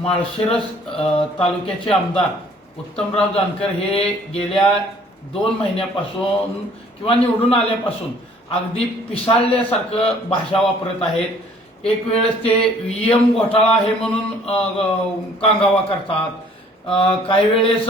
माळशिरस तालुक्याचे आमदार उत्तमराव जानकर हे गेल्या दोन महिन्यापासून किंवा निवडून आल्यापासून अगदी पिसाळल्यासारखं भाषा वापरत आहेत. एक वेळेस ते व्हीएम घोटाळा आहे म्हणून कांगावा करतात. काही वेळेस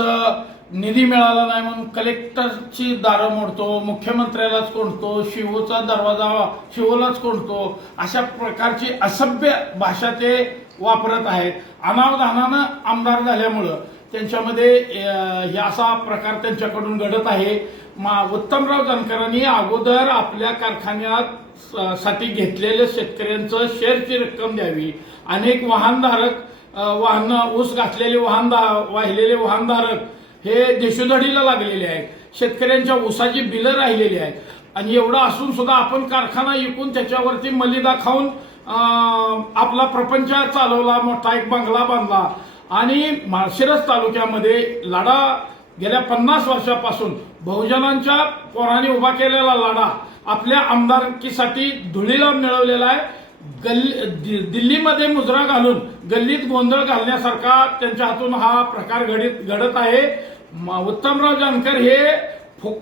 निधी मिळाला नाही म्हणून कलेक्टरची दारं मोडतो मुख्यमंत्र्यालाच कोणतो शिवोचा दरवाजा शिवोलाच कोणतो अशा प्रकारची असभ्य भाषा ते वापरत आहेत. अनावधानानं आमदार झाल्यामुळं त्यांच्यामध्ये हे असा प्रकार त्यांच्याकडून घडत आहे. मा उत्तमराव जानकरांनी अगोदर आपल्या कारखान्यात स- साठी घेतलेल्या शेतकऱ्यांचं शेअरची रक्कम द्यावी. अनेक वाहनधारक वाहनं वाहन ऊस घातलेले वाहन वाहिलेले वाहनधारक हे देशोधडीला लागलेले आहेत. शेतकऱ्यांच्या ऊसाची बिलं राहिलेली आहेत. आणि एवढं असून सुद्धा आपण कारखाना विकून त्याच्यावरती मलिदा खाऊन आपला प्रपंच चालवला मोठा एक बंगला बांधला. आणि माळशिरस तालुक्यामध्ये लाडा गेल्या पन्नास वर्षापासून बहुजनांच्या पोराने उभा केलेला लाडा आपल्या आमदारकीसाठी धुळीला मिळवलेला आहे. गल्ली दि- दिल्लीमध्ये मुजरा घालून गल्लीत गोंधळ घालण्यासारखा त्यांच्या हातून हा प्रकार घडित घडत आहे. उत्तमराव जानकर हे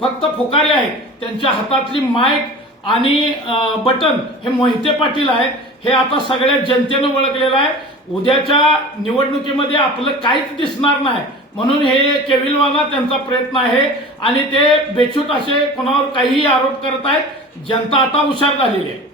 फक्त फुकारे आहेत. त्यांच्या हातातली माईक आणि बटन हे मोहिते पाटील आहेत. हे आता सगळ्या जनतेनं ओळखलेलं आहे. उद्याच्या निवडणुकीमध्ये आपलं काहीच दिसणार नाही. म्हणून हे केविलवाला त्यांचा प्रयत्न आहे आणि ते बेछूट असे कोणावर काहीही आरोप करत आहेत. जनता आता हुशार झालेली आहे.